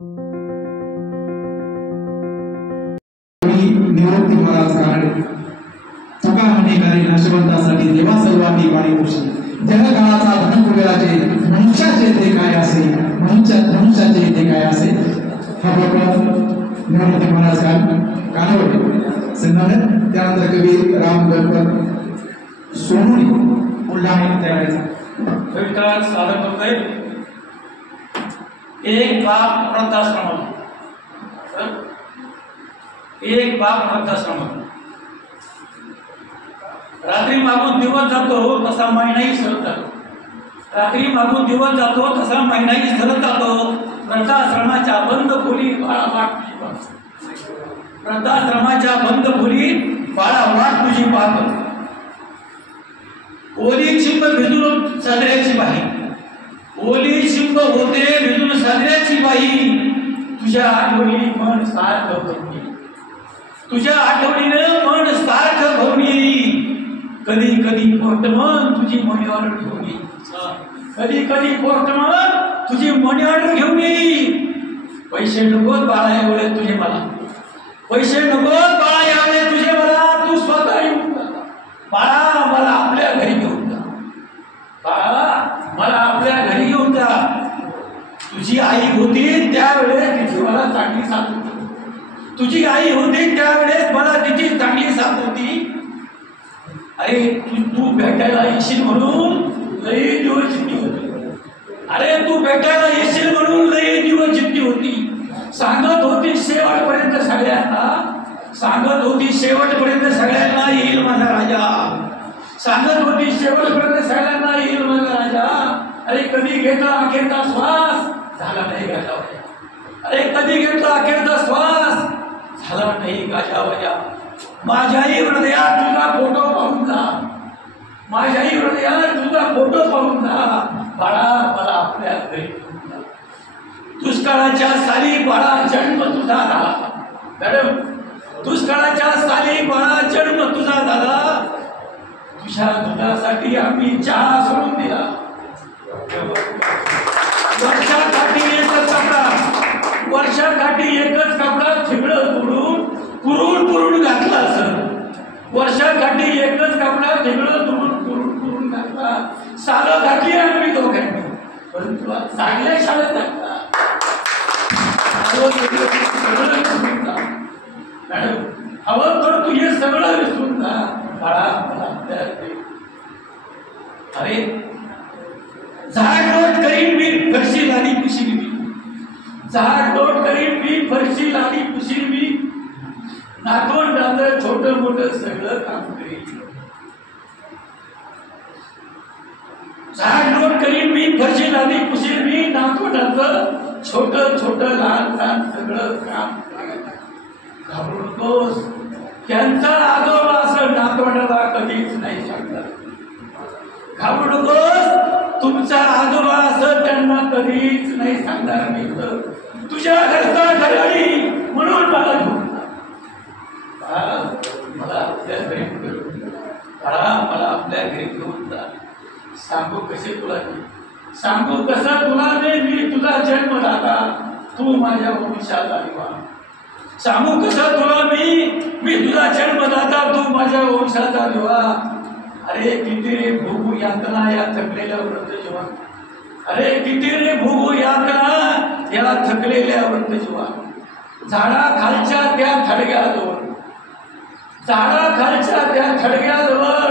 निवृत्ती महाराज कानडे तुका म्हणे घरी नशवंतासाठी देवा सर्वांनी पाणी पुशी जगकाळाचा धनकुबेराचे मनुष्याचे ते काय असे मनुष्याचे ते काय असे हा प्रकरण निवृत्ती महाराज कानडे संगणक त्यानंतर कवी राम गणपत सोनुरी उल्लांघन करायचा कविता सादर करतोय एक बाप वृद्धाश्रम एक बाप वृद्धाश्रम रात्री मागून दिवस जातो तसा महिनाही सरत जातो रात्री मागून दिवस जातो तसा महिनाही सरत जातो वृद्धाश्रमाच्या बंद खोली वृद्धाश्रमाच्या बंद खोली बाळा वाट तुझी पाहतो ओली शिंब भिजून साजऱ्याची बाई ओली शिंब होते भिजून साजऱ्याची बाई तुझ्या आठवणी मन सारखं भरणी तुझ्या आठवणीनं मन सारखं भरणी कधी कधी पोर्टमन तुझी मनीऑर्डर घेऊन येई कधी कधी पोर्टमन तुझी मनीऑर्डर घेऊन येई पैसे नकोत बाळा एवढे तुझे मला पैसे नकोत बाळा एवढे तुझे मला तू स्वतः येऊन बाळा मला आपल्या घरी घेऊन जा बाळा मला आपल्या घरी घेऊन जा तुझी आई होती त्यावेळेस तिची मला चांगली साथ होती तुझी आई होती त्यावेळेस मला तिची चांगली साथ होती अरे तू भेटायला येशील म्हणून लई दिवस चिठ्ठी होती अरे तू भेटायला येशील म्हणून लई दिवस चिठ्ठी होती सांगत होती शेवटपर्यंत सगळ्यांना सांगत होती शेवटपर्यंत सगळ्यांना येईल माझा राजा सांगत होती शेवटपर्यंत सगळ्यांना येईल माझा राजा अरे कधी घेतला अखेरचा श्वास झाला नाही गाजावाजा अरे कधी घेतला अखेरचा श्वास झाला नाही गाजावाजा माझ्याही हृदयात तुझा फोटो पाहून जा माझ्याही हृदयात तुझा फोटो पाहून जा बाळा मला आपल्या घरी दुष्काळाच्या साली बाळा जन्म तुझा झाला मॅडम दुष्काळाच्या साली बाळा जन्म तुझा झाला तुझ्या दुधासाठी आम्ही चहा सोडून दिला वर्षाकाठी एकच कपडा ठिबळं तोडून पुरून घातला असं वर्षाकाठी एकच कपडा ठिबळं तोडून पुरून घातला सालं घातली आम्ही दोघांनी परंतु चांगल्या शाळेत घातला मॅडम हवं तर तू हे सगळं विसरून जा बाळा मला अरे झाड लोट करीन मी फरशी लादी पुशील मी झाड लोट करीन मी फरशी लादी पुशील मी नातवंडाचं छोटं मोठं सगळं काम करीन झाड लोट करीन मी फरशी लादी पुशील मी नातवंडाचं छोटं लहान सगळं काम घाबरू नकोस त्यांचा आदोबा असं नातवंडाला कधीच नाही सांगणार घाबरू नकोस तुमचा आजोबा असं त्यांना कधीच नाही सांगणार मी तुझ्या घरचा घराडी म्हणून मला घेऊन मला आपल्या घरी मला आपल्या घरी घेऊन जा सांगू कसे तुला सांगू कसं तुला मी तुझा जन्म दाता तू माझ्या वंशाचा दिवा सांगू कसं तुला मी तुझा जन्मदाता तू माझ्या वंशाचा दिवा अरे किती रे भोगू यातना या थकलेल्या वृद्ध जीवा अरे किती रे भोगू यातना या थकलेल्या वृद्ध जीवा झाडाखालच्या त्या खडग्याजवळ झाडाखालच्या त्या खडग्याजवळ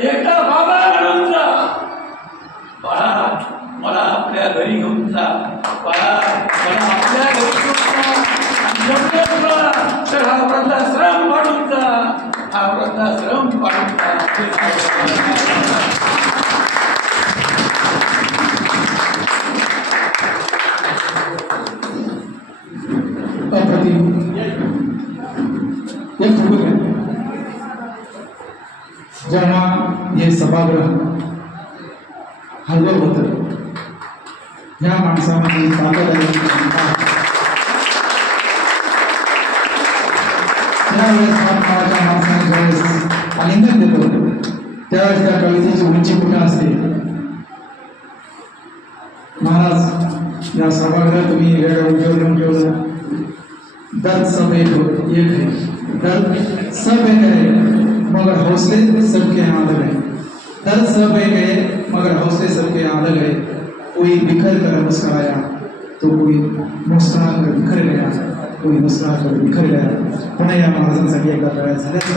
एकदा बाबा म्हणून जा बाळा मला आपल्या घरी घेऊन जा बाळा मला आपल्या घरी घेऊन जा तर हा वृद्धाश्रम पाडून जा हा वृद्धाश्रम पाडून जा जेव्हा हे सभागृह हल्लं होतं या माणसामध्ये ताकद आहे त्यावेळेस महात्माच्या माणसाने ज्यावेळेस आलिंगन देतो त्यावेळेस त्या कवितेची उंची कुठे असते महाराज या सभागृहात तुम्ही वेगळ्या उद्योग दर्द सब एक है, दर्द सब एक है मगर हौसले सबके यहाँ अलग है। दर्द सब एक है मगर हौसले सबके यहाँ अलग है। कोई बिखर कर मुस्कुराया तो कोई मुस्कुरा कर बिखर गया, कोई मुस्कुरा कर बिखर गया। पुन्हा या महाराजांसाठी एकदा तयार झाल्याचं